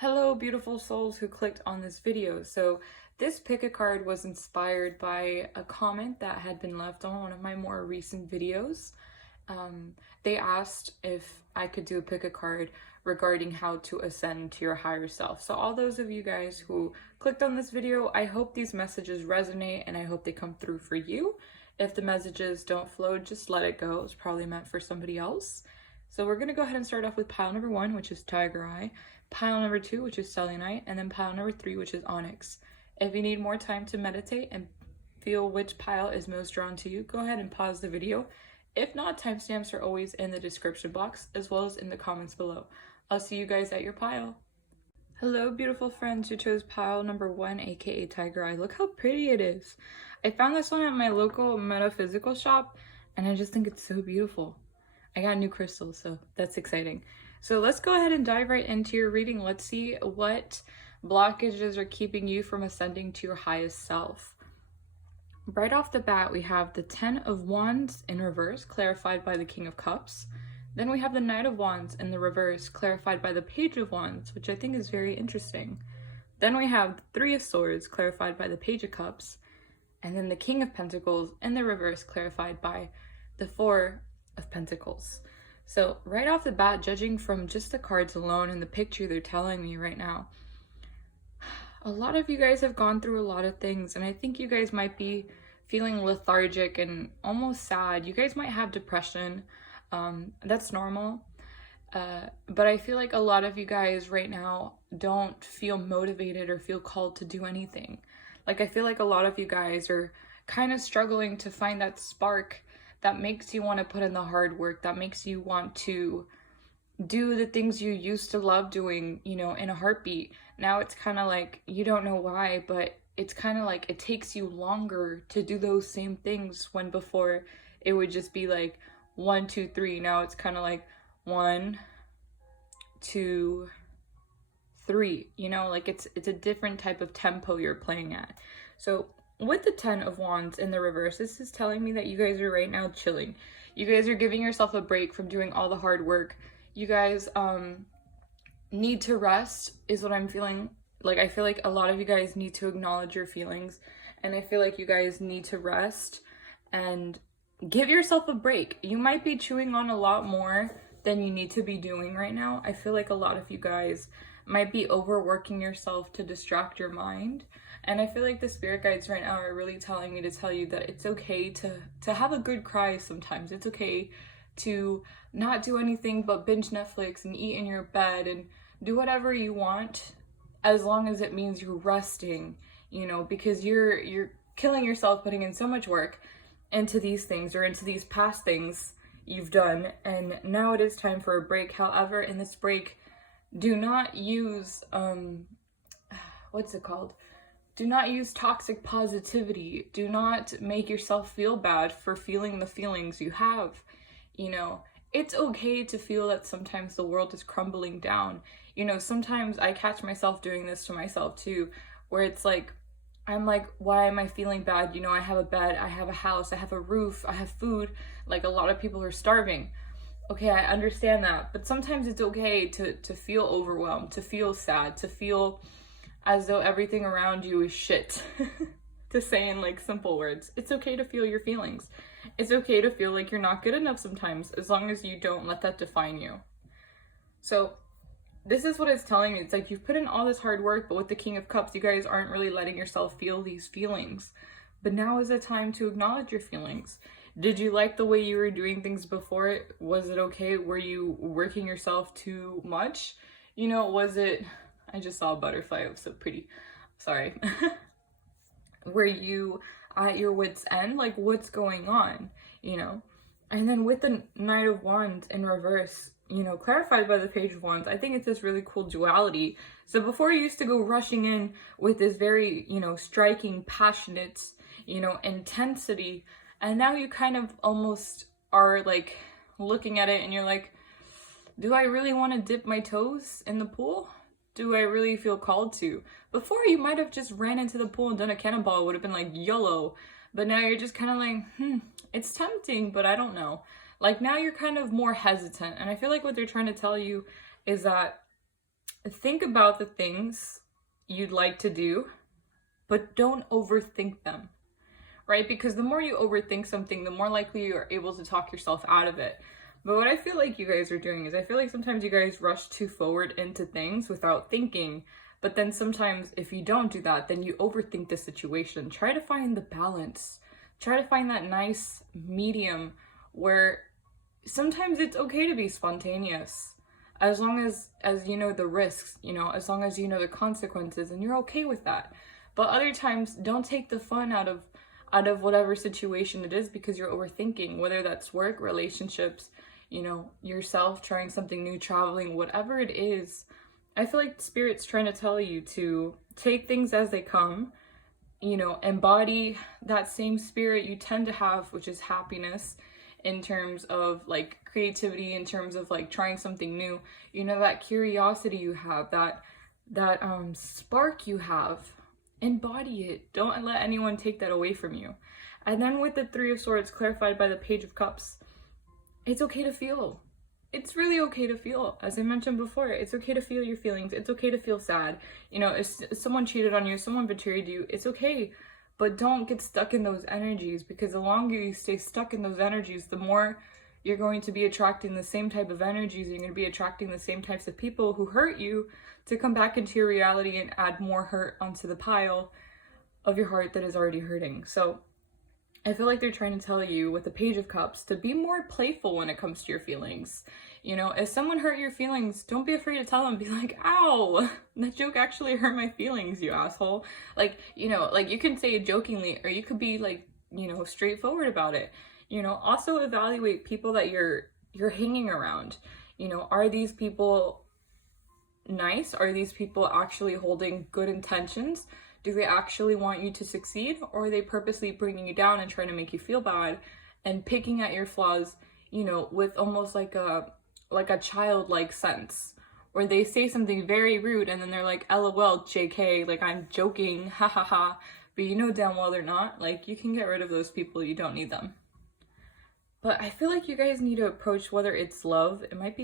Hello, beautiful souls who clicked on this video. So this pick a card was inspired by a comment that had been left on one of my more recent videos. They asked if I could do a pick a card regarding how to ascend to your higher self. So all those of you guys who clicked on this video, I hope these messages resonate and I hope they come through for you. If the messages don't flow, just let it go. It's probably meant for somebody else. So we're going to go ahead and start off with pile number 1, which is Tiger Eye, pile number 2, which is Selenite, and then pile number 3, which is Onyx. If you need more time to meditate and feel which pile is most drawn to you, go ahead and pause the video. If not, timestamps are always in the description box as well as in the comments below. I'll see you guys at your pile. Hello, beautiful friends who chose pile number 1, aka Tiger Eye. Look how pretty it is. I found this one at my local metaphysical shop and I just think it's so beautiful. I got new crystals, so that's exciting. So let's go ahead and dive right into your reading. Let's see what blockages are keeping you from ascending to your highest self. Right off the bat, we have the 10 of Wands in reverse, clarified by the King of Cups. Then we have the Knight of Wands in the reverse, clarified by the Page of Wands, which I think is very interesting. Then we have the 3 of Swords, clarified by the Page of Cups. And then the King of Pentacles in the reverse, clarified by the 4 of Pentacles. So right off the bat, judging from just the cards alone and the picture they're telling me right now, a lot of you guys have gone through a lot of things, and I think you guys might be feeling lethargic and almost sad. You guys might have depression. That's normal. But I feel like a lot of you guys right now don't feel motivated or feel called to do anything. Like, I feel like a lot of you guys are kind of struggling to find that spark that makes you want to put in the hard work, that makes you want to do the things you used to love doing, you know, in a heartbeat. Now it's kind of like you don't know why, but it's kind of like it takes you longer to do those same things when before it would just be like 1, 2, 3. Now it's kind of like 1, 2, 3, you know, like it's a different type of tempo you're playing at. So with the 10 of Wands in the reverse, this is telling me that you guys are right now chilling. You guys are giving yourself a break from doing all the hard work. You guys need to rest is what I'm feeling. Like, I feel like a lot of you guys need to acknowledge your feelings, and I feel like you guys need to rest and give yourself a break. You might be chewing on a lot more than you need to be doing right now. I feel like a lot of you guys might be overworking yourself to distract your mind. And I feel like the spirit guides right now are really telling me to tell you that it's okay to have a good cry sometimes. It's okay to not do anything but binge Netflix and eat in your bed and do whatever you want, as long as it means you're resting, you know, because you're killing yourself putting in so much work into these things or into these past things you've done, and now it is time for a break. However, in this break, do not use what's it called? Do not use toxic positivity. Do not make yourself feel bad for feeling the feelings you have. You know, it's okay to feel that sometimes the world is crumbling down. You know, sometimes I catch myself doing this to myself too, where it's like, I'm like, why am I feeling bad? You know, I have a bed, I have a house, I have a roof, I have food. Like, a lot of people are starving. Okay, I understand that. But sometimes it's okay to feel overwhelmed, to feel sad, to feel as though everything around you is shit. To say in like simple words, it's okay to feel your feelings. It's okay to feel like you're not good enough sometimes, as long as you don't let that define you. So this is what it's telling me. It's like you've put in all this hard work, but with the King of Cups, you guys aren't really letting yourself feel these feelings. But now is the time to acknowledge your feelings. Did you like the way you were doing things before? Was it okay? Were you working yourself too much? You know, was it... I just saw a butterfly. It was so pretty. Sorry. Were you at your wit's end? Like, what's going on? You know? And then with the Knight of Wands in reverse, you know, clarified by the Page of Wands, I think it's this really cool duality. So before you used to go rushing in with this very, you know, striking, passionate, you know, intensity, and now you kind of almost are like looking at it and you're like, do I really want to dip my toes in the pool? Do I really feel called to? Before, you might have just ran into the pool and done a cannonball. It would have been like YOLO. But now you're just kind of like, it's tempting, but I don't know. Like, now you're kind of more hesitant. And I feel like what they're trying to tell you is that think about the things you'd like to do, but don't overthink them, right? Because the more you overthink something, the more likely you are able to talk yourself out of it. But what I feel like you guys are doing is, I feel like sometimes you guys rush too forward into things without thinking. But then sometimes if you don't do that, then you overthink the situation. Try to find the balance. Try to find that nice medium where sometimes it's okay to be spontaneous. As long as you know the risks, as long as you know the consequences and you're okay with that. But other times, don't take the fun out of whatever situation it is because you're overthinking, whether that's work, relationships, yourself, trying something new, traveling, whatever it is. I feel like Spirit's trying to tell you to take things as they come, embody that same spirit you tend to have, which is happiness, in terms of like creativity, in terms of like trying something new, that curiosity you have, that spark you have. Embody it. Don't let anyone take that away from you. And then with the Three of Swords clarified by the Page of Cups, it's okay to feel. It's really okay to feel. As I mentioned before, it's okay to feel your feelings. It's okay to feel sad. If someone cheated on you, someone betrayed you, it's okay. But don't get stuck in those energies, because the longer you stay stuck in those energies, the more you're going to be attracting the same type of energies. You're going to be attracting the same types of people who hurt you to come back into your reality and add more hurt onto the pile of your heart that is already hurting. So I feel like they're trying to tell you with the Page of Cups to be more playful when it comes to your feelings. If someone hurt your feelings, don't be afraid to tell them. Be like, ow, that joke actually hurt my feelings, you asshole. Like you can say it jokingly, or you could be like, straightforward about it. Also evaluate people that you're hanging around. Are these people nice? Are these people actually holding good intentions? Do they actually want you to succeed, or are they purposely bringing you down and trying to make you feel bad and picking at your flaws, with almost like a childlike sense, where they say something very rude and then they're like, LOL, JK, like I'm joking, ha ha ha, but damn well they're not. Like, you can get rid of those people, you don't need them. But I feel like you guys need to approach, whether it's love, it might be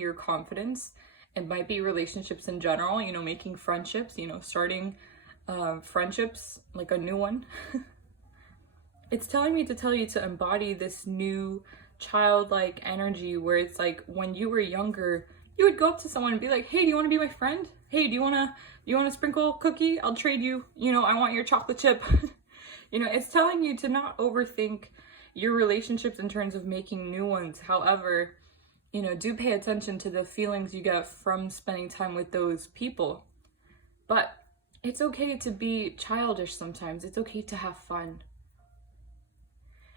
your confidence, it might be relationships in general, making friendships, starting friendships, like a new one. It's telling me to tell you to embody this new childlike energy where it's like when you were younger, you would go up to someone and be like, hey, do you want to be my friend? Hey, do you want to sprinkle cookie? I'll trade you, I want your chocolate chip. It's telling you to not overthink your relationships in terms of making new ones. However, do pay attention to the feelings you get from spending time with those people. But it's okay to be childish sometimes. It's okay to have fun.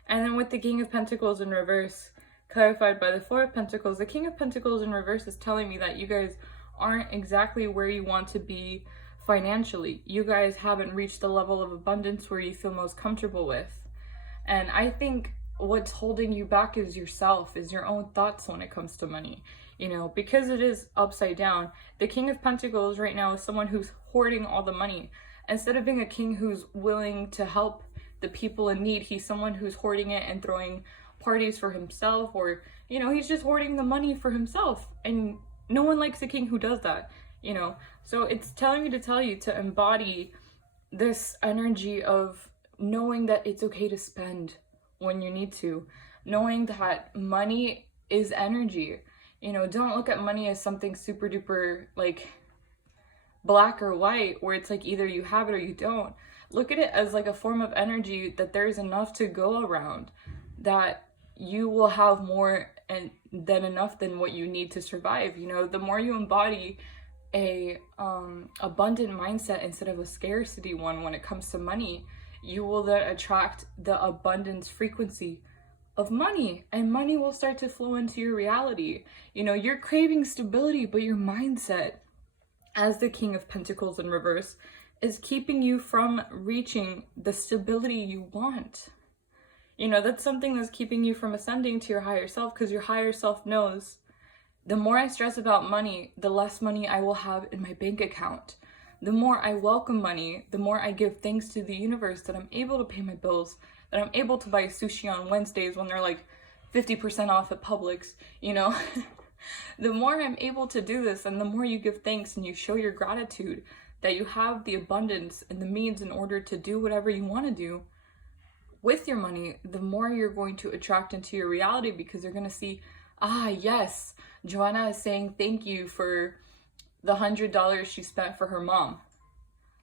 And then with the King of Pentacles in reverse, clarified by the Four of Pentacles, the King of Pentacles in reverse is telling me that you guys aren't exactly where you want to be financially. You guys haven't reached the level of abundance where you feel most comfortable with. And I think what's holding you back is yourself, is your own thoughts when it comes to money. Because it is upside down, the King of Pentacles right now is someone who's hoarding all the money. Instead of being a king who's willing to help the people in need, he's someone who's hoarding it and throwing parties for himself, or he's just hoarding the money for himself, and no one likes a king who does that. So it's telling me to tell you to embody this energy of knowing that it's okay to spend when you need to, knowing that money is energy. Don't look at money as something super duper like black or white, where it's like either you have it or you don't. Look at it as like a form of energy, that there's enough to go around, that you will have more than enough than what you need to survive. The more you embody a abundant mindset instead of a scarcity one when it comes to money, you will then attract the abundance frequency of money, and money will start to flow into your reality. You're craving stability, but your mindset, as the King of Pentacles in reverse, is keeping you from reaching the stability you want. That's something that's keeping you from ascending to your higher self, because your higher self knows, the more I stress about money, the less money I will have in my bank account. The more I welcome money, the more I give thanks to the universe that I'm able to pay my bills, that I'm able to buy sushi on Wednesdays when they're like 50% off at Publix, The more I'm able to do this, and the more you give thanks and you show your gratitude that you have the abundance and the means in order to do whatever you want to do with your money, the more you're going to attract into your reality, because you're going to see, ah, yes, Giovanna is saying thank you for the $100 she spent for her mom.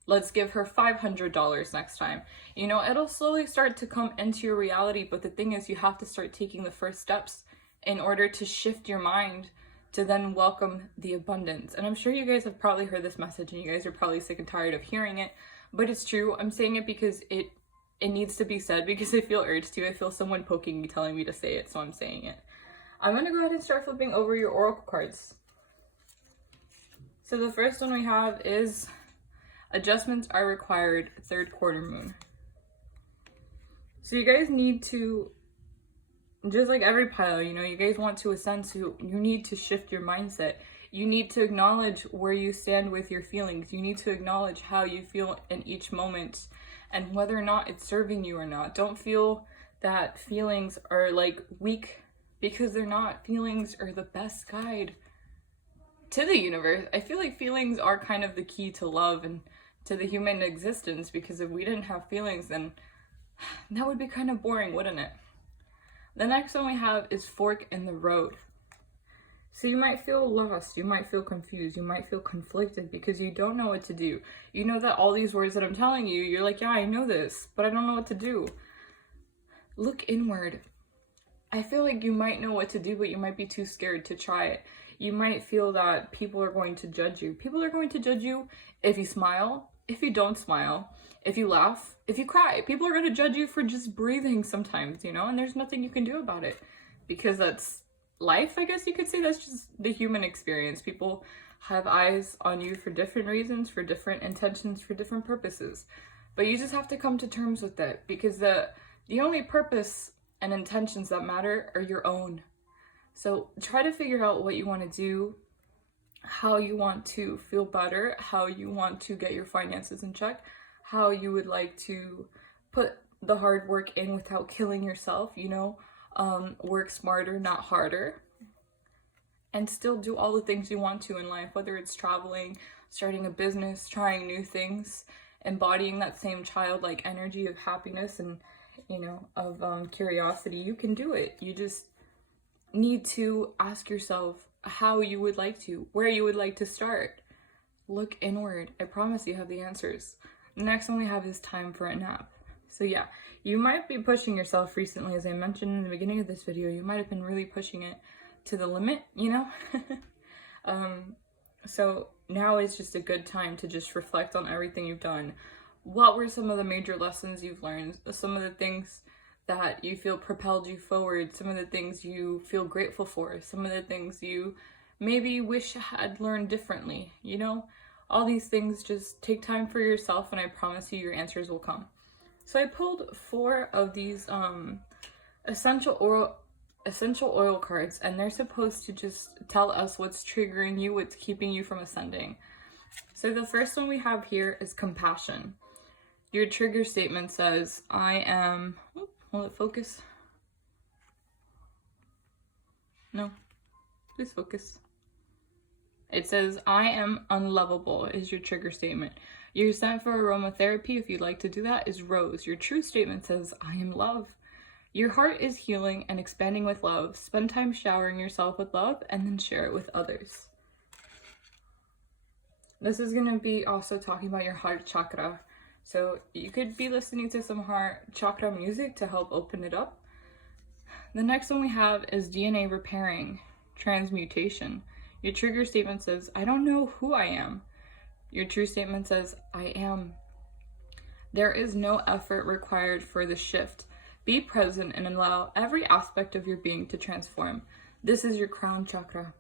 Let's give her $500 next time. You know, it'll slowly start to come into your reality, but the thing is, you have to start taking the first steps in order to shift your mind to then welcome the abundance. And I'm sure you guys have probably heard this message and you guys are probably sick and tired of hearing it, but it's true. I'm saying it because it needs to be said, because I feel urged to. I feel someone poking me, telling me to say it, so I'm saying it. I'm going to go ahead and start flipping over your oracle cards. So the first one we have is adjustments are required, third quarter moon. So you guys need to, just like every pile, you know, you guys want to ascend, so you need to shift your mindset. You need to acknowledge where you stand with your feelings. You need to acknowledge how you feel in each moment and whether or not it's serving you or not. Don't feel that feelings are like weak, because they're not. Feelings are the best guide to the universe. I feel like feelings are kind of the key to love and to the human existence, because if we didn't have feelings, then that would be kind of boring, wouldn't it? The next one we have is fork in the road. So you might feel lost, you might feel confused, you might feel conflicted because you don't know what to do. You know that all these words that I'm telling you, you're like, yeah, I know this, but I don't know what to do. Look inward. I feel like you might know what to do, but you might be too scared to try it. You might feel that people are going to judge you. People are going to judge you if you smile, if you don't smile, if you laugh, if you cry. People are going to judge you for just breathing sometimes, you know, and there's nothing you can do about it, because that's life, I guess you could say. That's just the human experience. People have eyes on you for different reasons, for different intentions, for different purposes. But you just have to come to terms with it, because the only purpose and intentions that matter are your own. So try to figure out what you want to do, how you want to feel better, how you want to get your finances in check, how you would like to put the hard work in without killing yourself, you know, work smarter, not harder, and still do all the things you want to in life, whether it's traveling, starting a business, trying new things, embodying that same childlike energy of happiness and, you know, of curiosity. You can do it. You just need to ask yourself how you would like to, where you would like to start. Look inward. I promise you have the answers. The next one we have is time for a nap. So yeah, you might be pushing yourself recently. As I mentioned in the beginning of this video, you might have been really pushing it to the limit, you know? So now is just a good time to just reflect on everything you've done. What were some of the major lessons you've learned? Some of the things that you feel propelled you forward, some of the things you feel grateful for, some of the things you maybe wish had learned differently, you know? All these things, just take time for yourself, and I promise you your answers will come. So I pulled 4 of these essential oil cards, and they're supposed to just tell us what's triggering you, what's keeping you from ascending. So the first one we have here is compassion. Your trigger statement says, I am, will it focus? No, please focus. It says, I am unlovable is your trigger statement. Your scent for aromatherapy, if you'd like to do that, is rose. Your true statement says, I am love. Your heart is healing and expanding with love. Spend time showering yourself with love and then share it with others. This is going to be also talking about your heart chakra. So you could be listening to some heart chakra music to help open it up. The next one we have is DNA repairing, transmutation. Your trigger statement says, I don't know who I am. Your true statement says, I am. There is no effort required for the shift. Be present and allow every aspect of your being to transform. This is your crown chakra.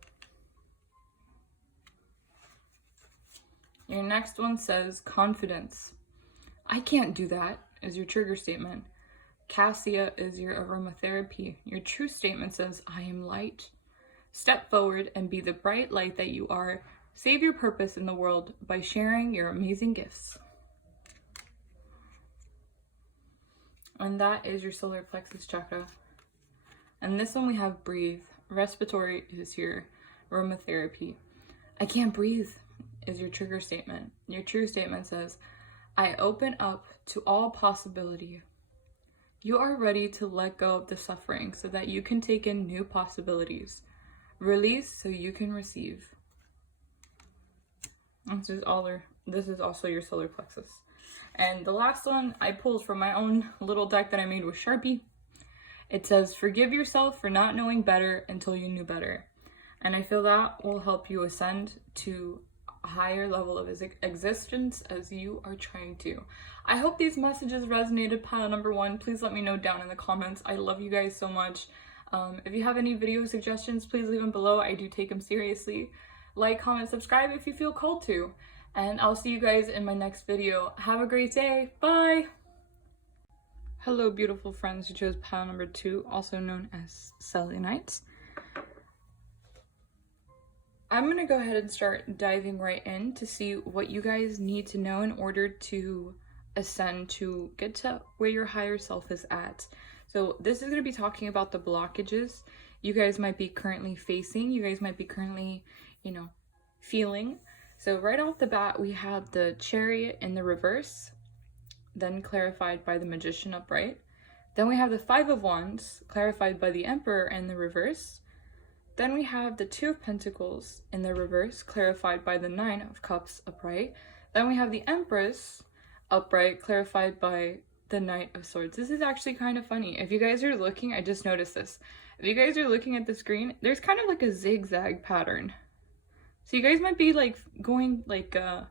Your next one says confidence. I can't do that is your trigger statement. Cassia is your aromatherapy. Your true statement says, I am light. Step forward and be the bright light that you are. Save your purpose in the world by sharing your amazing gifts. And that is your solar plexus chakra. And this one we have breathe. Respiratory is your aromatherapy. I can't breathe is your trigger statement. Your true statement says, I open up to all possibility. You are ready to let go of the suffering so that you can take in new possibilities. Release so you can receive. This is also your solar plexus. And the last one I pulled from my own little deck that I made with Sharpie. It says, forgive yourself for not knowing better until you knew better. And I feel that will help you ascend to a higher level of existence as you are trying to. I hope these messages resonated, pile number 1. Please let me know down in the comments. I love you guys so much. If you have any video suggestions, please leave them below. I do take them seriously. Like, comment, subscribe if you feel called to. And I'll see you guys in my next video. Have a great day. Bye! Hello, beautiful friends who chose pile number 2, also known as Selenites. I'm going to go ahead and start diving right in to see what you guys need to know in order to ascend to get to where your higher self is at. So this is going to be talking about the blockages you guys might be currently facing, you guys might be currently, feeling. So right off the bat, we have the Chariot in the reverse, then clarified by the Magician upright. Then we have the 5 of Wands, clarified by the Emperor in the reverse. Then we have the 2 of Pentacles in the reverse, clarified by the 9 of Cups upright. Then we have the Empress upright, clarified by the Knight of Swords. This is actually kind of funny. If you guys are looking, I just noticed this. If you guys are looking at the screen, there's kind of like a zigzag pattern. So you guys might be like going like a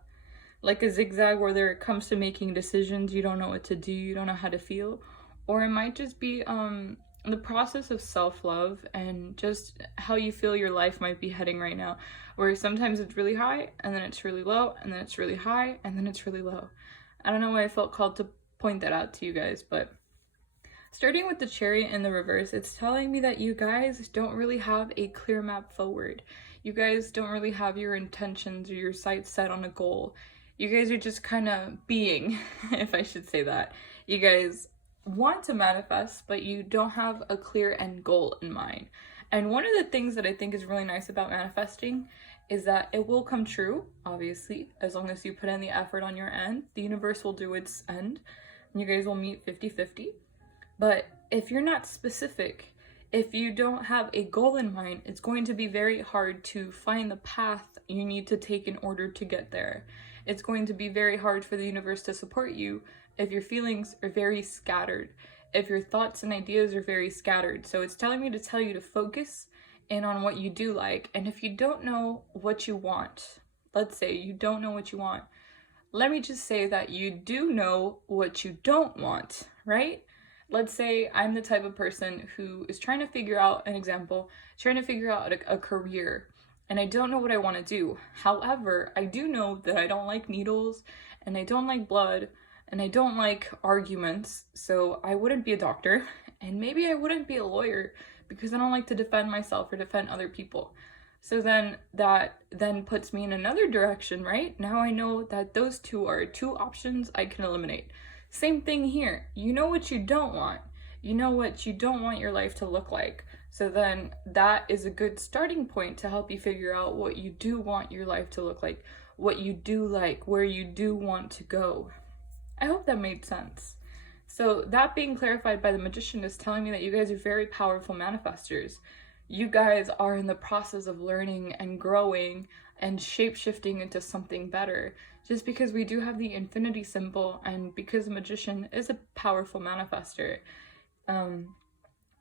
zigzag where it comes to making decisions. You don't know what to do. You don't know how to feel. Or it might just be the process of self-love and just how you feel your life might be heading right now. Where sometimes it's really high and then it's really low and then it's really high and then it's really low. I don't know why I felt called to point that out to you guys, but starting with the Chariot in the reverse, it's telling me that you guys don't really have a clear map forward. You guys don't really have your intentions or your sights set on a goal. You guys are just kind of being, if I should say that. You guys want to manifest, but you don't have a clear end goal in mind. And one of the things that I think is really nice about manifesting is that it will come true, obviously, as long as you put in the effort on your end. The universe will do its end, and you guys will meet 50-50. But if you're not specific, if you don't have a goal in mind, it's going to be very hard to find the path you need to take in order to get there. It's going to be very hard for the universe to support you if your feelings are very scattered, if your thoughts and ideas are very scattered. So it's telling me to tell you to focus in on what you do like. And if you don't know what you want, let's say you don't know what you want, let me just say that you do know what you don't want, right? Let's say I'm the type of person who is trying to figure out, an example, trying to figure out a career, and I don't know what I want to do. However, I do know that I don't like needles, and I don't like blood, and I don't like arguments, so I wouldn't be a doctor, and maybe I wouldn't be a lawyer, because I don't like to defend myself or defend other people. So then that puts me in another direction, right? Now I know that those two are 2 options I can eliminate. Same thing here. You know what you don't want. You know what you don't want your life to look like. So then that is a good starting point to help you figure out what you do want your life to look like, what you do like, where you do want to go. I hope that made sense. So that being clarified by the Magician is telling me that you guys are very powerful manifestors. You guys are in the process of learning and growing and shape-shifting into something better. Just because we do have the infinity symbol and because the Magician is a powerful manifester,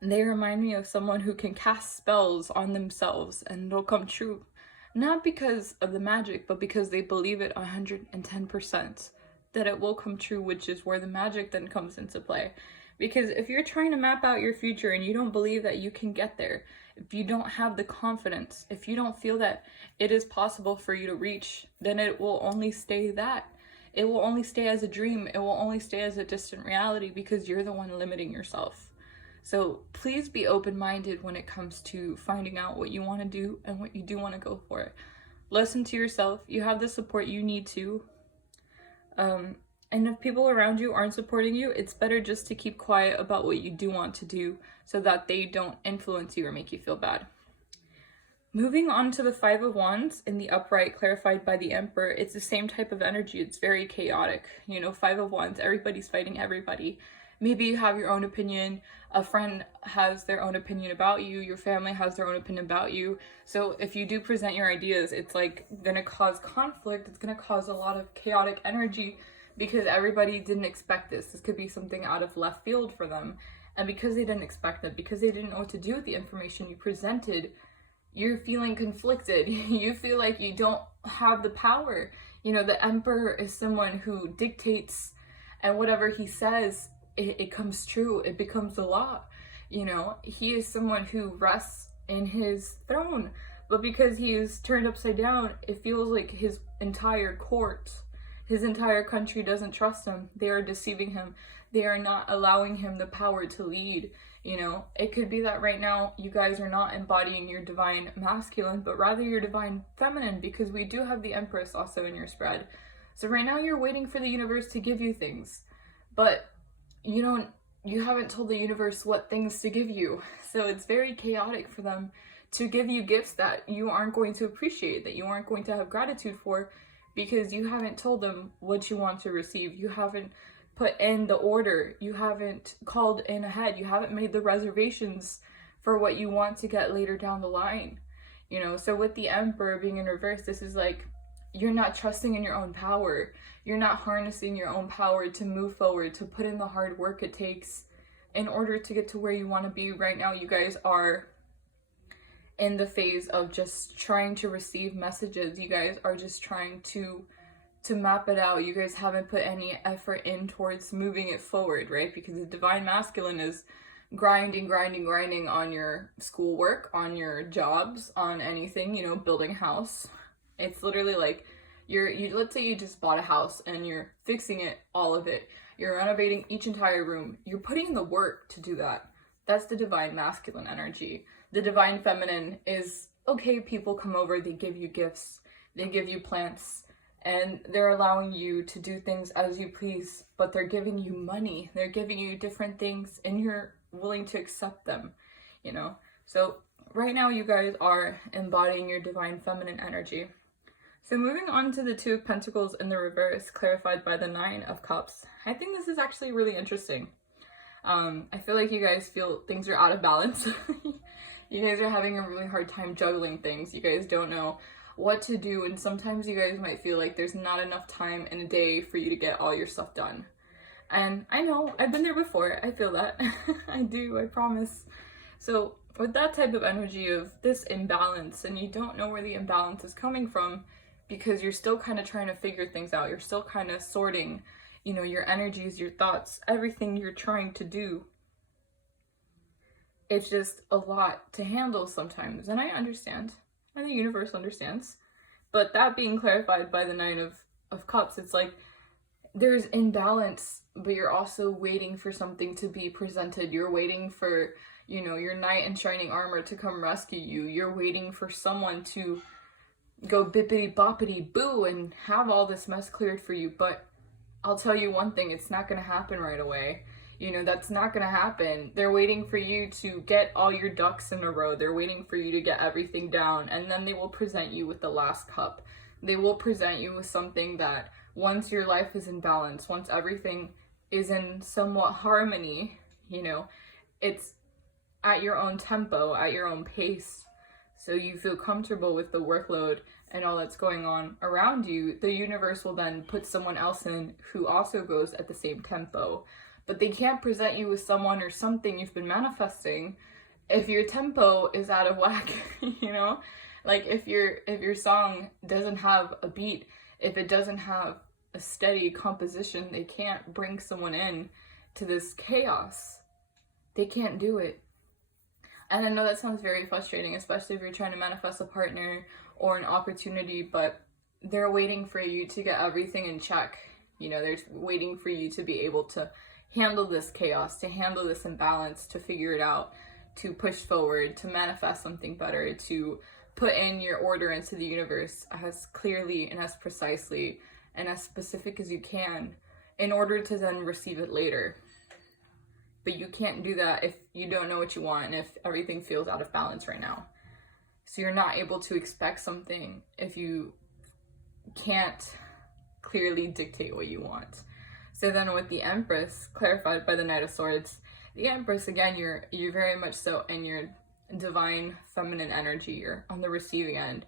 they remind me of someone who can cast spells on themselves and it'll come true. Not because of the magic, but because they believe it 110%. That it will come true, which is where the magic then comes into play. Because if you're trying to map out your future and you don't believe that you can get there, if you don't have the confidence, if you don't feel that it is possible for you to reach, then it will only stay that. It will only stay as a dream. It will only stay as a distant reality because you're the one limiting yourself. So please be open-minded when it comes to finding out what you want to do and what you do want to go for. Listen to yourself. You have the support you need to. And if people around you aren't supporting you, it's better just to keep quiet about what you do want to do so that they don't influence you or make you feel bad. Moving on to the Five of Wands in the upright, clarified by the Emperor, it's the same type of energy. It's very chaotic. You know, Five of Wands, everybody's fighting everybody. Maybe you have your own opinion, a friend has their own opinion about you, your family has their own opinion about you. So if you do present your ideas, it's like gonna cause conflict, it's gonna cause a lot of chaotic energy because everybody didn't expect this. This could be something out of left field for them. And because they didn't expect it, because they didn't know what to do with the information you presented, you're feeling conflicted. You feel like you don't have the power. You know, the Emperor is someone who dictates, and whatever he says, it comes true. It becomes the law. You know, he is someone who rests in his throne. But because he is turned upside down, it feels like his entire court, his entire country doesn't trust him. They are deceiving him. They are not allowing him the power to lead. You know, it could be that right now you guys are not embodying your divine masculine, but rather your divine feminine, because we do have the Empress also in your spread. So right now you're waiting for the universe to give you things, but you haven't told the universe what things to give you. So it's very chaotic for them to give you gifts that you aren't going to appreciate, that you aren't going to have gratitude for, because you haven't told them what you want to receive. You haven't put in the order, you haven't called in ahead, you haven't made the reservations for what you want to get later down the line. You know, so with the Emperor being in reverse, this is like, you're not trusting in your own power. You're not harnessing your own power to move forward, to put in the hard work it takes in order to get to where you want to be. Right now, you guys are in the phase of just trying to receive messages. You guys are just trying to map it out. You guys haven't put any effort in towards moving it forward, right? Because the divine masculine is grinding on your schoolwork, on your jobs, on anything, you know, building a house. It's literally like let's say you just bought a house and you're fixing it, all of it. You're renovating each entire room. You're putting in the work to do that. That's the divine masculine energy. The divine feminine is, okay, people come over, they give you gifts, they give you plants, and they're allowing you to do things as you please, but they're giving you money. They're giving you different things and you're willing to accept them, you know? So right now you guys are embodying your divine feminine energy. So moving on to the Two of Pentacles in the reverse, clarified by the Nine of Cups. I think this is actually really interesting. I feel like you guys feel things are out of balance. You guys are having a really hard time juggling things. You guys don't know what to do, and sometimes you guys might feel like there's not enough time in a day for you to get all your stuff done. And I know, I've been there before. I feel that. I do, I promise. So with that type of energy of this imbalance, and you don't know where the imbalance is coming from, because you're still kind of trying to figure things out. You're still kind of sorting, you know, your energies, your thoughts, everything you're trying to do. It's just a lot to handle sometimes. And I understand. And the universe understands. But that being clarified by the Nine of Cups, it's like there's imbalance, but you're also waiting for something to be presented. You're waiting for, you know, your knight in shining armor to come rescue you. You're waiting for someone to go bippity boppity boo and have all this mess cleared for you. But I'll tell you one thing, it's not going to happen right away. You know, that's not going to happen. They're waiting for you to get all your ducks in a row. They're waiting for you to get everything down, and then they will present you with the last cup. They will present you with something that once your life is in balance, once everything is in somewhat harmony, you know, it's at your own tempo, at your own pace. So you feel comfortable with the workload and all that's going on around you. The universe will then put someone else in who also goes at the same tempo. But they can't present you with someone or something you've been manifesting if your tempo is out of whack, you know? Like if your song doesn't have a beat, if it doesn't have a steady composition, they can't bring someone in to this chaos. They can't do it. And I know that sounds very frustrating, especially if you're trying to manifest a partner or an opportunity, but they're waiting for you to get everything in check. You know, they're waiting for you to be able to handle this chaos, to handle this imbalance, to figure it out, to push forward, to manifest something better, to put in your order into the universe as clearly and as precisely and as specific as you can in order to then receive it later. But you can't do that if you don't know what you want and if everything feels out of balance right now. So you're not able to expect something if you can't clearly dictate what you want. So then with the Empress, clarified by the Knight of Swords, the Empress, again, you're very much so in your divine feminine energy. You're on the receiving end.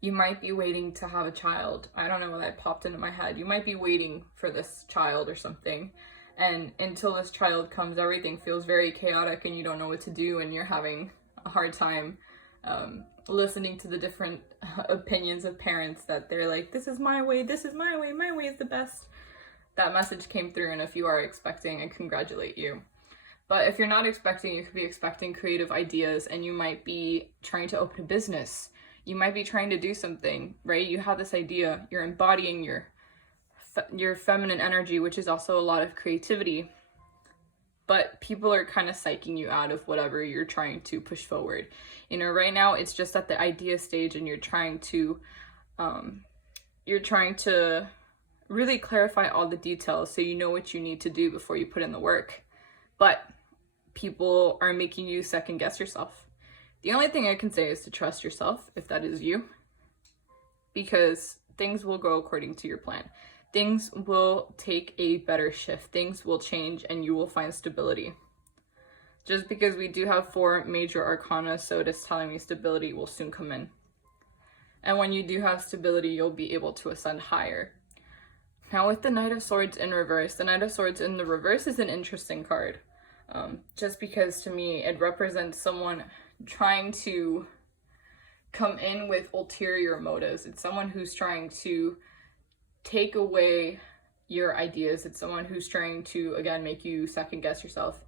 You might be waiting to have a child. I don't know why that popped into my head. You might be waiting for this child or something. And until this child comes, everything feels very chaotic and you don't know what to do, and you're having a hard time listening to the different opinions of parents that they're like, this is my way, my way is the best. That message came through, and if you are expecting, I congratulate you. But if you're not expecting, you could be expecting creative ideas, and you might be trying to open a business. You might be trying to do something, right? You have this idea, you're embodying your feminine energy, which is also a lot of creativity. But people are kind of psyching you out of whatever you're trying to push forward. You know, right now it's just at the idea stage, and you're trying to really clarify all the details so you know what you need to do before you put in the work. But people are making you second guess yourself. The only thing I can say is to trust yourself, if that is you, because things will go according to your plan. Things will take a better shift. Things will change, and you will find stability. Just because we do have 4 major arcana, so it is telling me stability will soon come in. And when you do have stability, you'll be able to ascend higher. Now with the Knight of Swords in reverse, the Knight of Swords in the reverse is an interesting card. Just because to me, it represents someone trying to come in with ulterior motives. It's someone who's trying to take away your ideas. It's someone who's trying to, again, make you second guess yourself.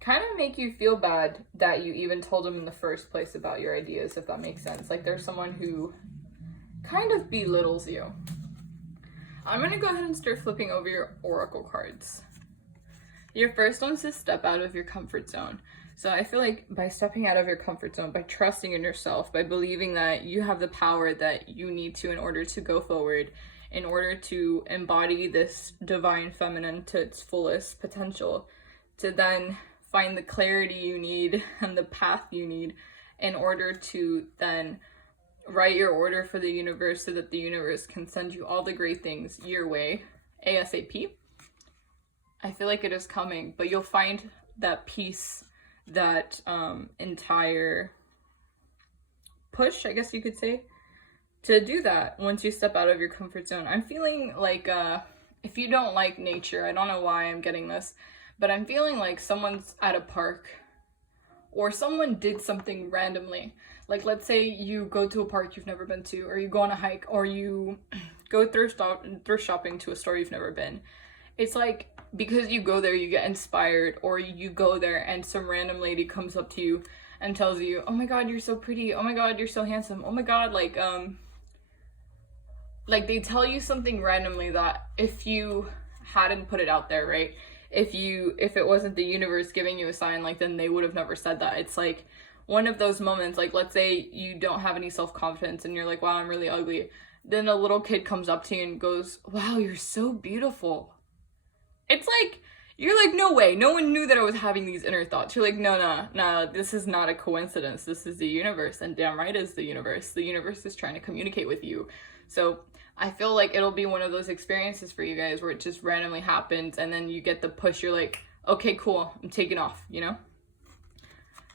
Kind of make you feel bad that you even told them in the first place about your ideas, if that makes sense. Like there's someone who kind of belittles you. I'm going to go ahead and start flipping over your oracle cards. Your first one says step out of your comfort zone. So I feel like by stepping out of your comfort zone, by trusting in yourself, by believing that you have the power that you need to in order to go forward, in order to embody this divine feminine to its fullest potential, to then find the clarity you need and the path you need in order to then write your order for the universe so that the universe can send you all the great things your way ASAP. I feel like it is coming, but you'll find that peace, that entire push, I guess you could say, to do that once you step out of your comfort zone. I'm feeling like if you don't like nature, I don't know why I'm getting this, but I'm feeling like someone's at a park or someone did something randomly. Like let's say you go to a park you've never been to, or you go on a hike, or you go thrift shopping to a store you've never been. It's like because you go there you get inspired, or you go there and some random lady comes up to you and tells you, oh my god, you're so pretty, oh my god, you're so handsome, oh my god, like they tell you something randomly that if you hadn't put it out there, right? If it wasn't the universe giving you a sign, like then they would have never said that. It's like one of those moments, like let's say you don't have any self-confidence and you're like, wow, I'm really ugly. Then a little kid comes up to you and goes, wow, you're so beautiful. It's like, you're like, no way, no one knew that I was having these inner thoughts. You're like, no, this is not a coincidence. This is the universe, and damn right is the universe. The universe is trying to communicate with you. So I feel like it'll be one of those experiences for you guys where it just randomly happens, and then you get the push. You're like, okay, cool, I'm taking off, you know?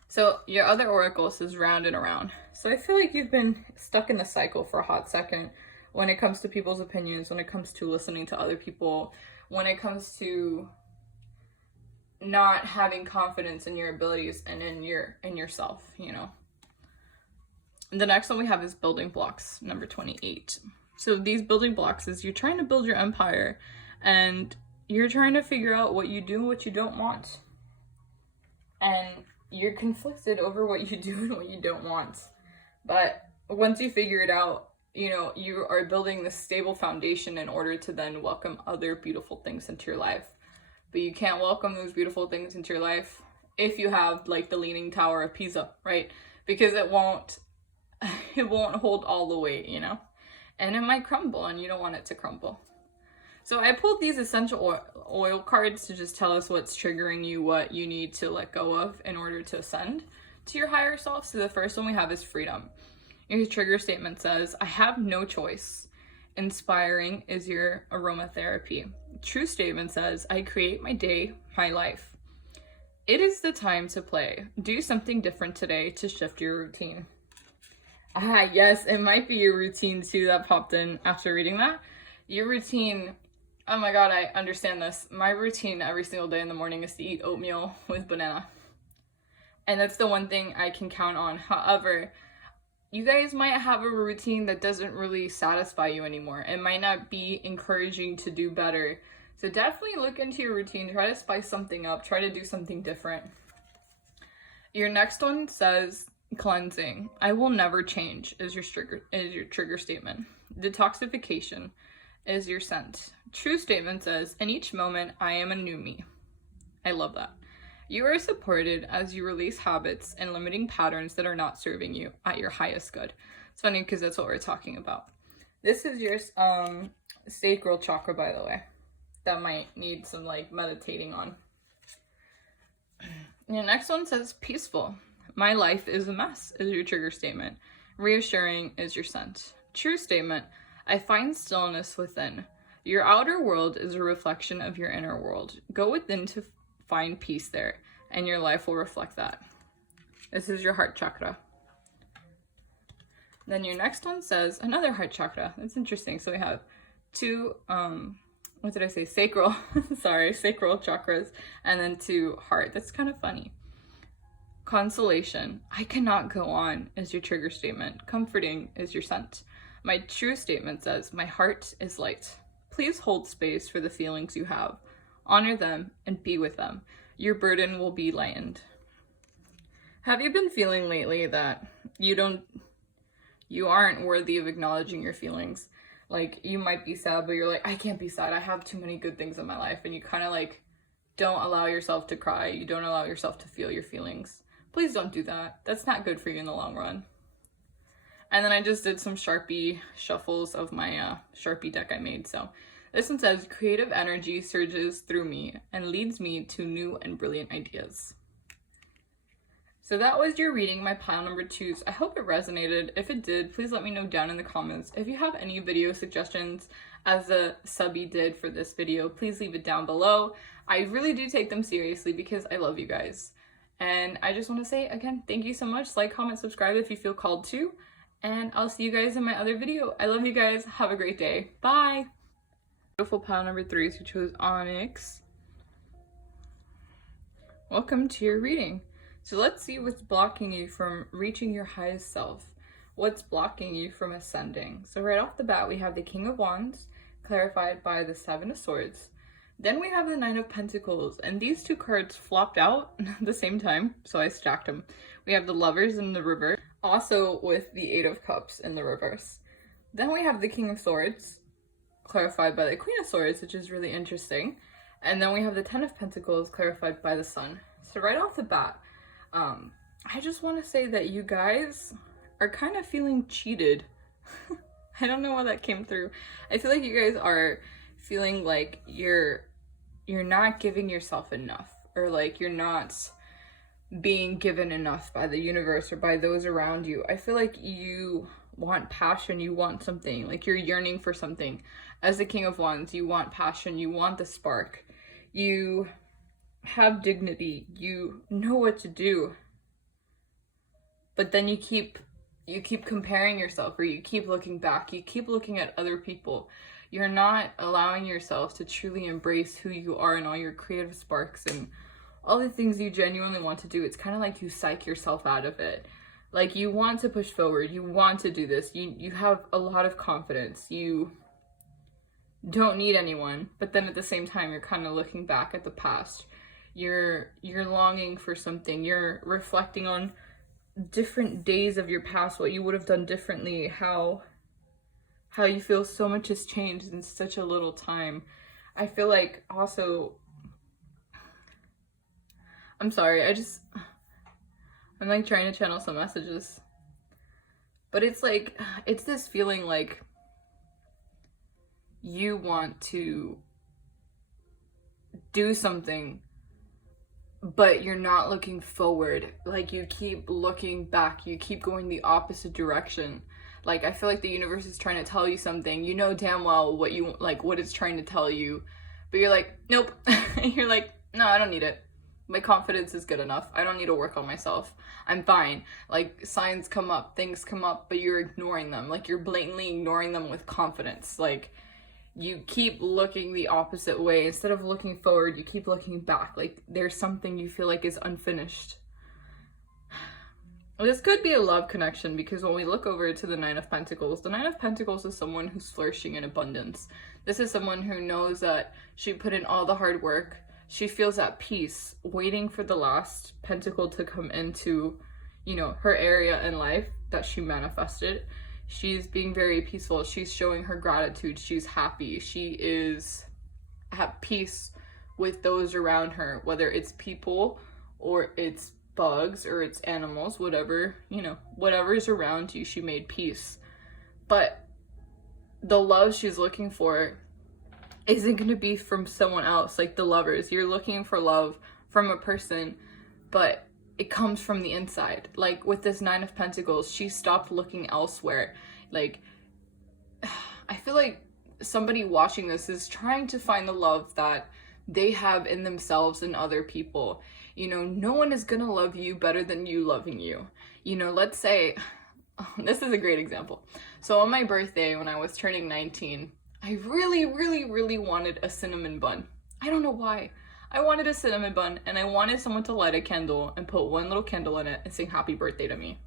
So your other oracle says round and around. So I feel like you've been stuck in the cycle for a hot second when it comes to people's opinions, when it comes to listening to other people, when it comes to not having confidence in your abilities and in yourself, you know. The next one we have is building blocks, number 28. So these building blocks is you're trying to build your empire, and you're trying to figure out what you do and what you don't want. And you're conflicted over what you do and what you don't want. But once you figure it out, you know, you are building this stable foundation in order to then welcome other beautiful things into your life. But you can't welcome those beautiful things into your life if you have like the Leaning Tower of Pisa, right? Because it won't hold all the weight, you know? And it might crumble, and you don't want it to crumble. So I pulled these essential oil cards to just tell us what's triggering you, what you need to let go of in order to ascend to your higher self. So the first one we have is freedom. Your trigger statement says, I have no choice. Inspiring is your aromatherapy. True statement says, I create my day, my life. It is the time to play. Do something different today to shift your routine. Ah, yes, it might be your routine too that popped in after reading that. Your routine, oh my god, I understand this. My routine every single day in the morning is to eat oatmeal with banana. And that's the one thing I can count on. However, you guys might have a routine that doesn't really satisfy you anymore. It might not be encouraging to do better. So definitely look into your routine. Try to spice something up. Try to do something different. Your next one says, cleansing. I will never change is your trigger statement. Detoxification is your scent. True statement says, in each moment, I am a new me. I love that. You are supported as you release habits and limiting patterns that are not serving you at your highest good. It's funny because that's what we're talking about. This is your sacral chakra, by the way. That might need some like meditating on. Your next one says peaceful. My life is a mess is your trigger statement. Reassuring is your scent. True statement. I find stillness within. Your outer world is a reflection of your inner world. Go within to find peace there, and your life will reflect that. This is your heart chakra. Then your next one says another heart chakra. That's interesting. So we have two, what did I say? Sacral, sacral chakras, and then two heart. That's kind of funny. Consolation. I cannot go on is your trigger statement. Comforting is your scent. My true statement says, my heart is light. Please hold space for the feelings you have. Honor them and be with them. Your burden will be lightened. Have you been feeling lately that you aren't worthy of acknowledging your feelings? Like, you might be sad, but you're like, I can't be sad. I have too many good things in my life. And you kind of like don't allow yourself to cry. You don't allow yourself to feel your feelings. Please don't do that. That's not good for you in the long run. And then I just did some Sharpie shuffles of my Sharpie deck I made. So this one says, creative energy surges through me and leads me to new and brilliant ideas. So that was your reading, my pile number 2s. I hope it resonated. If it did, please let me know down in the comments. If you have any video suggestions, as the subby did for this video, please leave it down below. I really do take them seriously because I love you guys. And I just want to say, again, thank you so much. Like, comment, subscribe if you feel called to. And I'll see you guys in my other video. I love you guys. Have a great day. Bye! Beautiful pile number 3s who chose Onyx. Welcome to your reading. So let's see what's blocking you from reaching your highest self. What's blocking you from ascending? So right off the bat, we have the King of Wands, clarified by the Seven of Swords. Then we have the Nine of Pentacles, and these two cards flopped out at the same time, so I stacked them. We have the Lovers in the reverse, also with the Eight of Cups in the reverse. Then we have the King of Swords, clarified by the Queen of Swords, which is really interesting. And then we have the Ten of Pentacles, clarified by the Sun. So right off the bat, I just want to say that you guys are kind of feeling cheated. I don't know why that came through. I feel like you guys are feeling like you're not giving yourself enough, or like you're not being given enough by the universe or by those around you. I feel like you want passion, you want something, like you're yearning for something. As the King of Wands, you want passion, you want the spark, you have dignity, you know what to do, but then you keep comparing yourself, or you keep looking back, you keep looking at other people. You're not allowing yourself to truly embrace who you are and all your creative sparks and all the things you genuinely want to do. It's kind of like you psych yourself out of it. Like, you want to push forward, you want to do this, you have a lot of confidence, you don't need anyone, but then at the same time you're kind of looking back at the past. You're longing for something, you're reflecting on different days of your past, what you would have done differently, how you feel so much has changed in such a little time. I feel like also, I'm sorry, I'm like trying to channel some messages, but it's like, it's this feeling like you want to do something but you're not looking forward. Like, you keep looking back, you keep going the opposite direction. Like, I feel like the universe is trying to tell you something. You know damn well what it's trying to tell you, but you're like, nope. You're like, no, I don't need it. My confidence is good enough. I don't need to work on myself. I'm fine. Like, signs come up, things come up, but you're ignoring them. Like, you're blatantly ignoring them with confidence. Like, you keep looking the opposite way. Instead of looking forward, you keep looking back. Like, there's something you feel like is unfinished. This could be a love connection, because when we look over to the Nine of Pentacles, the Nine of Pentacles is someone who's flourishing in abundance. This is someone who knows that she put in all the hard work. She feels at peace, waiting for the last pentacle to come into, you know, her area in life that she manifested. She's being very peaceful. She's showing her gratitude. She's happy. She is at peace with those around her, whether it's people or it's bugs or it's animals, whatever, you know, whatever's around you, she made peace. But the love she's looking for isn't going to be from someone else. Like the lovers, you're looking for love from a person, but it comes from the inside. Like with this Nine of Pentacles, she stopped looking elsewhere. Like, I feel like somebody watching this is trying to find the love that they have in themselves and other people. You know, no one is gonna love you better than you loving you. You know, let's say, this is a great example. So on my birthday, when I was turning 19, I really wanted a cinnamon bun. I don't know why. I wanted a cinnamon bun, and I wanted someone to light a candle and put one little candle in it and sing happy birthday to me.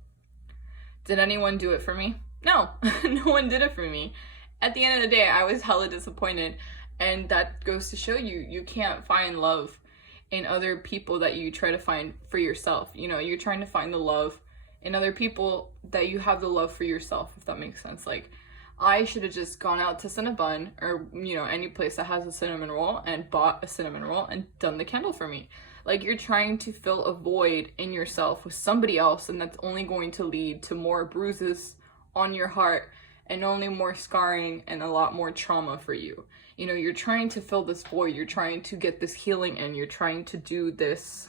Did anyone do it for me? No, no one did it for me. At the end of the day, I was hella disappointed, and that goes to show you, you can't find love in other people that you try to find for yourself. You know, you're trying to find the love in other people that you have the love for yourself, if that makes sense. Like, I should have just gone out to Cinnabon or, you know, any place that has a cinnamon roll and bought a cinnamon roll and done the candle for me. Like, you're trying to fill a void in yourself with somebody else, and that's only going to lead to more bruises on your heart and only more scarring and a lot more trauma for you. You know, you're trying to fill this void. You're trying to get this healing in. You're trying to do this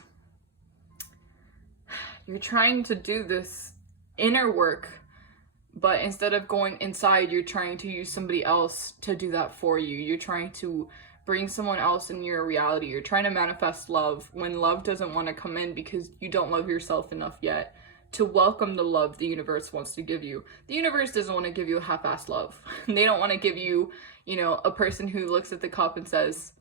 inner work. But instead of going inside, you're trying to use somebody else to do that for you. You're trying to bring someone else in your reality. You're trying to manifest love when love doesn't want to come in because you don't love yourself enough yet to welcome the love the universe wants to give you. The universe doesn't want to give you a half-assed love. They don't want to give you, you know, a person who looks at the cup and says,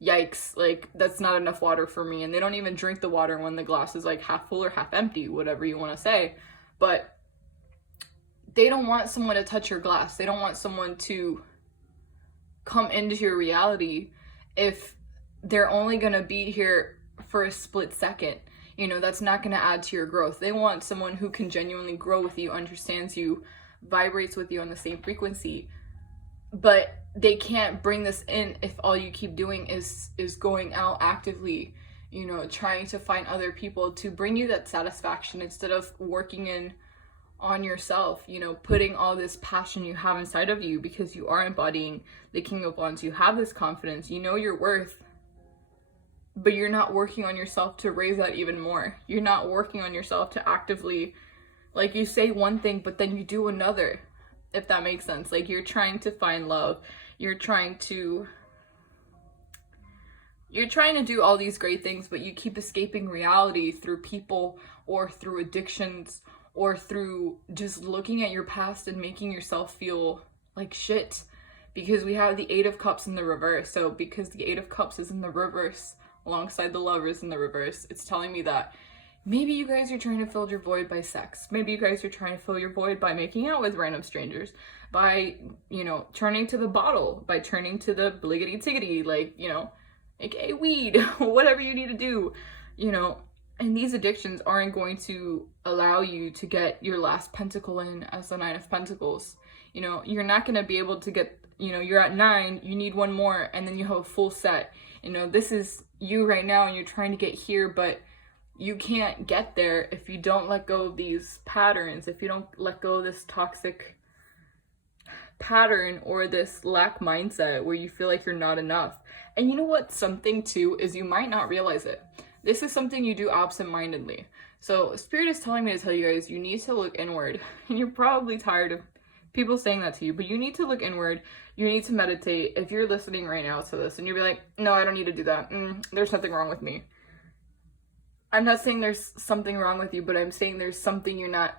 yikes, like, that's not enough water for me. And they don't even drink the water when the glass is like half full or half empty, whatever you want to say. But they don't want someone to touch your glass. They don't want someone to come into your reality if they're only going to be here for a split second. You know, that's not going to add to your growth. They want someone who can genuinely grow with you, understands you, vibrates with you on the same frequency. But they can't bring this in if all you keep doing is going out actively, you know, trying to find other people to bring you that satisfaction instead of working on yourself, you know, putting all this passion you have inside of you, because you are embodying the King of Wands. You have this confidence, you know your worth, but you're not working on yourself to raise that even more. You're not working on yourself to actively, like, you say one thing, but then you do another, if that makes sense. Like, you're trying to find love. You're trying to do all these great things, but you keep escaping reality through people or through addictions or through just looking at your past and making yourself feel like shit. Because we have the Eight of Cups in the reverse. So because the Eight of Cups is in the reverse alongside the Lovers in the reverse, it's telling me that maybe you guys are trying to fill your void by sex. Maybe you guys are trying to fill your void by making out with random strangers, by, you know, turning to the bottle, by turning to the bliggity tiggity, like, you know, aka weed, whatever you need to do, you know. And these addictions aren't going to allow you to get your last pentacle in as the Nine of Pentacles. You know, you're not going to be able to get, you know, you're at 9, you need one more, and then you have a full set. You know, this is you right now, and you're trying to get here, but you can't get there if you don't let go of these patterns, if you don't let go of this toxic pattern or this lack mindset where you feel like you're not enough. And you know what? Something too is you might not realize it, this is something you do absent-mindedly. So Spirit is telling me to tell you guys, you need to look inward. And you're probably tired of people saying that to you, but you need to look inward. You need to meditate. If you're listening right now to this and you'll be like, no, I don't need to do that. There's nothing wrong with me. I'm not saying there's something wrong with you, but I'm saying there's something you're not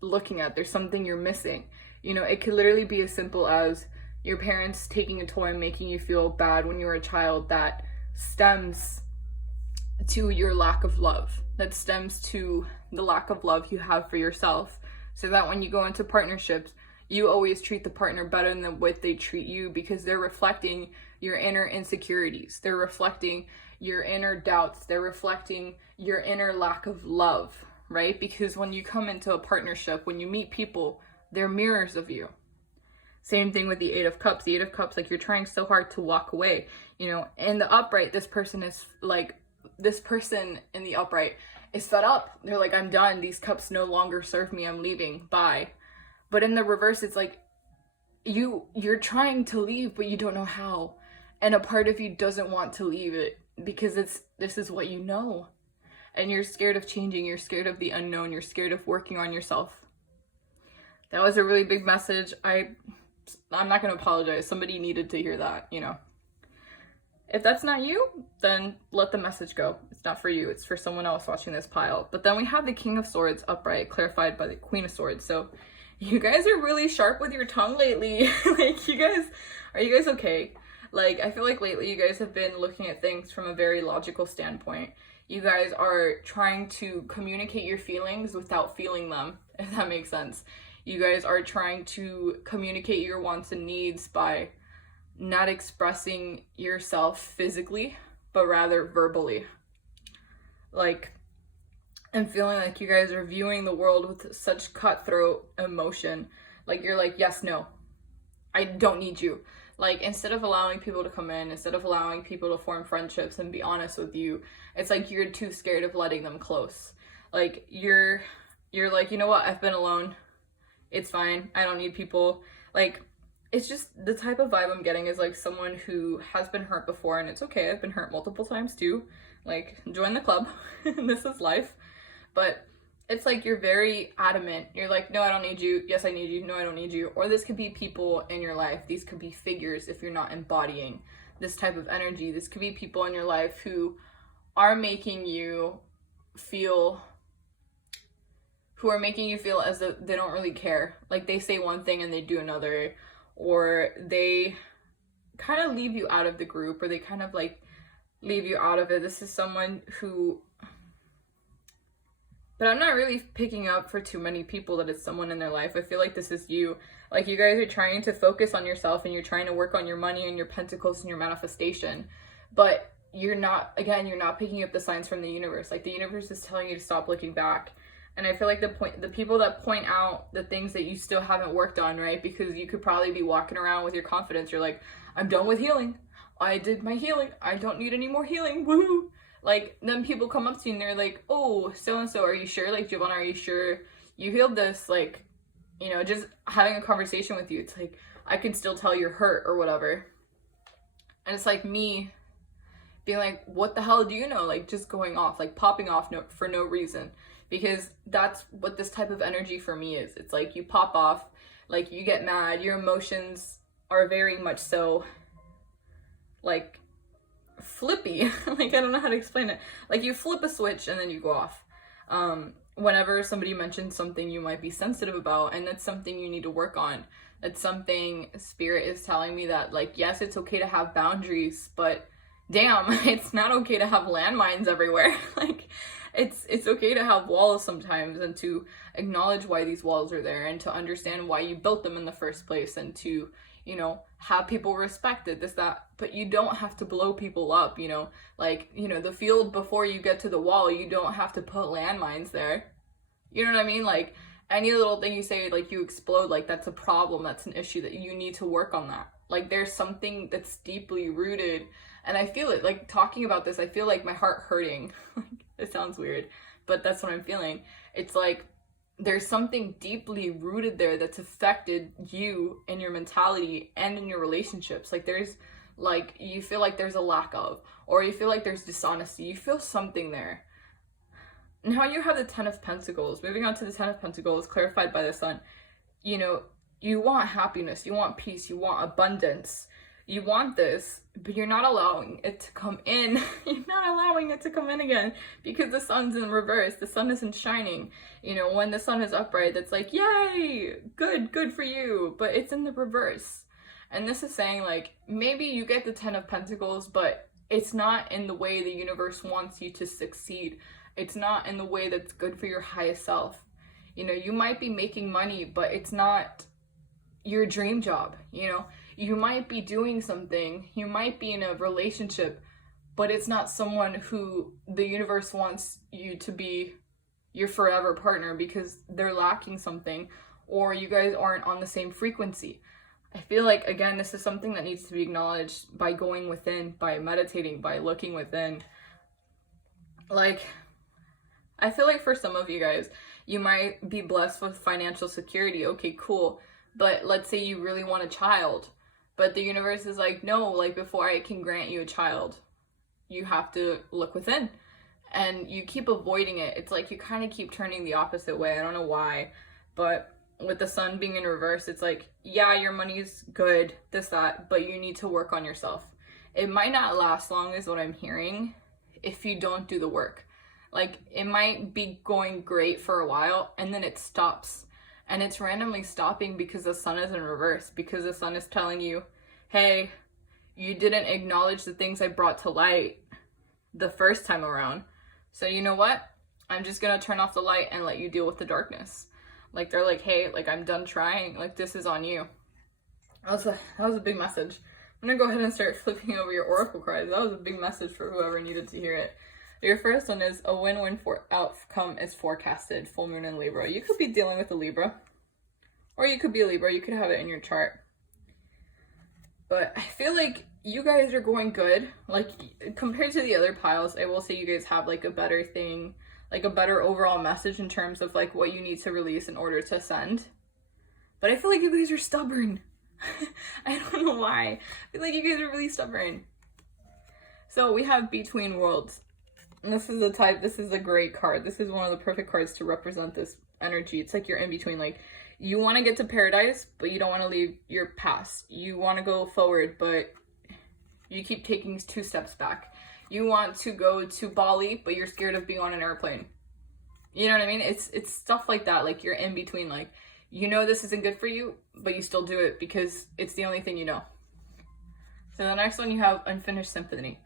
looking at. There's something you're missing. You know, it could literally be as simple as your parents taking a toy and making you feel bad when you were a child that stems to your lack of love, that stems to the lack of love you have for yourself, so that when you go into partnerships, you always treat the partner better than what they treat you, because they're reflecting your inner insecurities. They're reflecting your inner doubts. They're reflecting your inner lack of love, right? Because when you come into a partnership, when you meet people, they're mirrors of you. Same thing with the Eight of Cups. The Eight of Cups, like, you're trying so hard to walk away, you know. In the upright, this person in the upright is fed up. They're like, I'm done. These cups no longer serve me. I'm leaving. Bye. But in the reverse, it's like you're trying to leave, but you don't know how. And a part of you doesn't want to leave it because this is what you know. And you're scared of changing. You're scared of the unknown. You're scared of working on yourself. That was a really big message. I'm not going to apologize. Somebody needed to hear that, you know. If that's not you, then let the message go. It's not for you. It's for someone else watching this pile. But then we have the King of Swords upright, clarified by the Queen of Swords. So you guys are really sharp with your tongue lately. Like, are you guys okay? Like, I feel like lately you guys have been looking at things from a very logical standpoint. You guys are trying to communicate your feelings without feeling them, if that makes sense. You guys are trying to communicate your wants and needs by not expressing yourself physically, but rather verbally. Like, I'm feeling like you guys are viewing the world with such cutthroat emotion. Like, you're like, yes, no, I don't need you. Like, instead of allowing people to come in, instead of allowing people to form friendships and be honest with you, it's like you're too scared of letting them close. Like, you're like, you know what, I've been alone. It's fine. I don't need people. Like, it's just the type of vibe I'm getting is like someone who has been hurt before, and it's okay. I've been hurt multiple times too. Like, join the club. This is life. But it's like you're very adamant. You're like, no, I don't need you. Yes, I need you. No, I don't need you. Or this could be people in your life. These could be figures if you're not embodying this type of energy. This could be people in your life who are making you feel as though they don't really care. Like, they say one thing and they do another, or they kind of leave you out of the group, or they kind of like leave you out of it. This is someone who, but I'm not really picking up for too many people that it's someone in their life. I feel like this is you. Like, you guys are trying to focus on yourself and you're trying to work on your money and your pentacles and your manifestation, but you're not picking up the signs from the universe. Like, the universe is telling you to stop looking back. And I feel like the people that point out the things that you still haven't worked on, right? Because you could probably be walking around with your confidence. You're like, I'm done with healing. I did my healing. I don't need any more healing. Woo! Like, then people come up to you and they're like, oh, so-and-so, are you sure? Like, Giovanna, are you sure you healed this? Like, you know, just having a conversation with you. It's like, I can still tell you're hurt or whatever. And it's like me being like, what the hell do you know? Like, just going off, like popping off for no reason. Because that's what this type of energy for me is. It's like you pop off, like you get mad, your emotions are very much so like flippy. Like, I don't know how to explain it. Like, you flip a switch and then you go off. Whenever somebody mentions something you might be sensitive about, and that's something you need to work on. That's something Spirit is telling me that, like, yes, it's okay to have boundaries, but damn, it's not okay to have landmines everywhere. Like, it's okay to have walls sometimes, and to acknowledge why these walls are there, and to understand why you built them in the first place, and to, you know, have people respect it, this, that, but you don't have to blow people up, you know, like, you know, the field before you get to the wall, you don't have to put landmines there, you know what I mean? Like, any little thing you say, like, you explode, like, that's a problem, that's an issue, that you need to work on that. Like, there's something that's deeply rooted, and I feel it, like, talking about this, I feel like my heart hurting. It sounds weird, but that's what I'm feeling. It's like, there's something deeply rooted there that's affected you and your mentality and in your relationships. Like, there's like you feel like there's a lack of, or you feel like there's dishonesty, you feel something there. Now you have the Ten of Pentacles. Moving on to the Ten of Pentacles, clarified by the Sun. You know, you want happiness, you want peace, you want abundance, you want this, but you're not allowing it to come in. You're not allowing it to come in again because the Sun's in reverse. The Sun isn't shining. You know, when the Sun is upright, that's like, yay, good for you, but it's in the reverse. And this is saying, like, maybe you get the Ten of Pentacles, but it's not in the way the universe wants you to succeed. It's not in the way that's good for your highest self. You know, you might be making money, but it's not your dream job. You know, you might be doing something, you might be in a relationship, but it's not someone who the universe wants you to be your forever partner because they're lacking something, or you guys aren't on the same frequency. I feel like, again, this is something that needs to be acknowledged by going within, by meditating, by looking within. Like, I feel like for some of you guys, you might be blessed with financial security. Okay, cool. But let's say you really want a child, but the universe is like, no, like, before I can grant you a child, you have to look within. And you keep avoiding it. It's like you kind of keep turning the opposite way. I don't know why, but with the Sun being in reverse, it's like, yeah, your money's good, this, that, but you need to work on yourself. It might not last long, is what I'm hearing, if you don't do the work. Like, it might be going great for a while, and then it stops. And it's randomly stopping because the Sun is in reverse, because the Sun is telling you, hey, you didn't acknowledge the things I brought to light the first time around. So you know what? I'm just going to turn off the light and let you deal with the darkness. Like, they're like, hey, like, I'm done trying. Like, this is on you. That was a big message. I'm going to go ahead and start flipping over your oracle cards. That was a big message for whoever needed to hear it. Your first one is a win-win outcome is forecasted. Full moon in Libra. You could be dealing with a Libra. Or you could be a Libra. You could have it in your chart. But I feel like you guys are going good. Like, compared to the other piles, I will say you guys have, like, a better thing. Like, a better overall message in terms of, like, what you need to release in order to send. But I feel like you guys are stubborn. I don't know why. I feel like you guys are really stubborn. So we have Between Worlds. And this is a great card. This is one of the perfect cards to represent this energy. It's like you're in between. Like, you want to get to paradise, but you don't want to leave your past. You want to go forward, but you keep taking 2 steps back. You want to go to Bali, but you're scared of being on an airplane. You know what I mean? It's stuff like that. Like, you're in between. Like, you know this isn't good for you, but you still do it because it's the only thing you know. So the next one, you have Unfinished Symphony.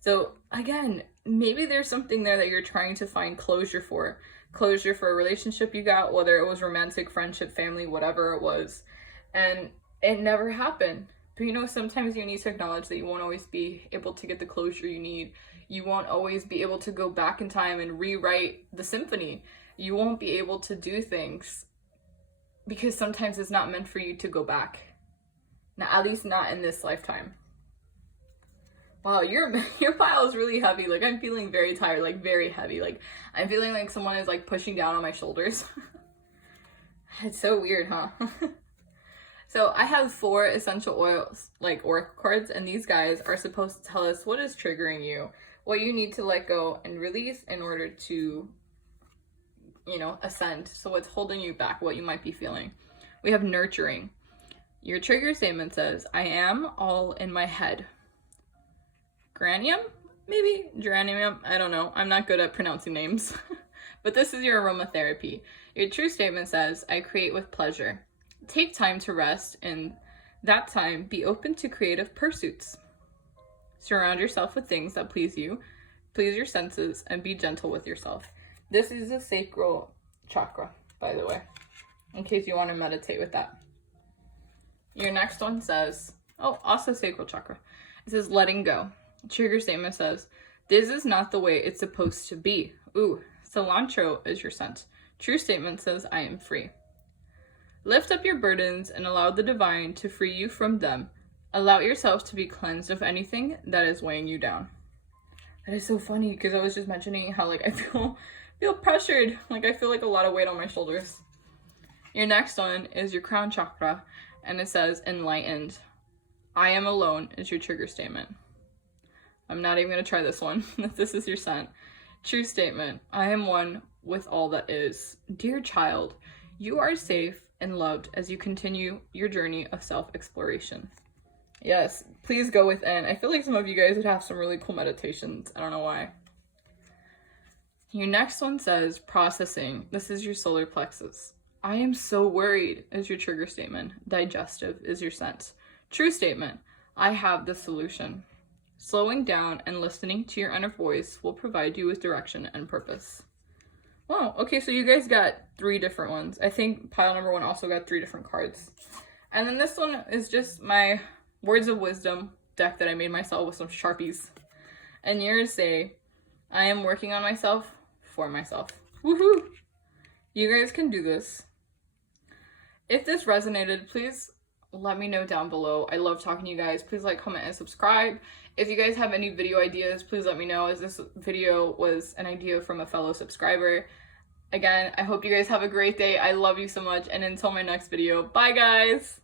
So again, maybe there's something there that you're trying to find closure for. Closure for a relationship you got, whether it was romantic, friendship, family, whatever it was. And it never happened. But you know, sometimes you need to acknowledge that you won't always be able to get the closure you need. You won't always be able to go back in time and rewrite the symphony. You won't be able to do things because sometimes it's not meant for you to go back. Now, at least not in this lifetime. Wow, your pile is really heavy. Like, I'm feeling very tired, like very heavy. Like, I'm feeling like someone is like pushing down on my shoulders. It's so weird, huh? So I have 4 essential oils, like oracle cards, and these guys are supposed to tell us what is triggering you, what you need to let go and release in order to, you know, ascend. So what's holding you back, what you might be feeling. We have nurturing. Your trigger statement says, I am all in my head. Geranium? Maybe? Geranium? I don't know. I'm not good at pronouncing names. But this is your aromatherapy. Your true statement says, I create with pleasure. Take time to rest, and that time be open to creative pursuits. Surround yourself with things that please you, please your senses, and be gentle with yourself. This is a sacral chakra, by the way, in case you want to meditate with that. Your next one says, oh, also sacral chakra. It says letting go. Trigger statement says, this is not the way it's supposed to be. Ooh, cilantro is your scent. True statement says, I am free. Lift up your burdens and allow the divine to free you from them. Allow yourself to be cleansed of anything that is weighing you down. That is so funny because I was just mentioning how, like, I feel pressured. Like, I feel like a lot of weight on my shoulders. Your next one is your crown chakra, and it says enlightened. I am alone is your trigger statement. I'm not even going to try this one. This is your scent. True statement. I am one with all that is. Dear child, you are safe and loved as you continue your journey of self-exploration. Yes, please go within. I feel like some of you guys would have some really cool meditations. I don't know why. Your next one says processing. This is your solar plexus. I am so worried is your trigger statement. Digestive is your scent. True statement. I have the solution. Slowing down and listening to your inner voice will provide you with direction and purpose. Wow, okay, so you guys got 3 different ones. I think pile number 1 also got 3 different cards. And then this one is just my Words of Wisdom deck that I made myself with some Sharpies. And yours say, I am working on myself for myself. Woohoo! You guys can do this. If this resonated, please let me know down below. I love talking to you guys. Please like, comment, and subscribe. If you guys have any video ideas, please let me know, as this video was an idea from a fellow subscriber. Again, I hope you guys have a great day. I love you so much, and until my next video, bye guys!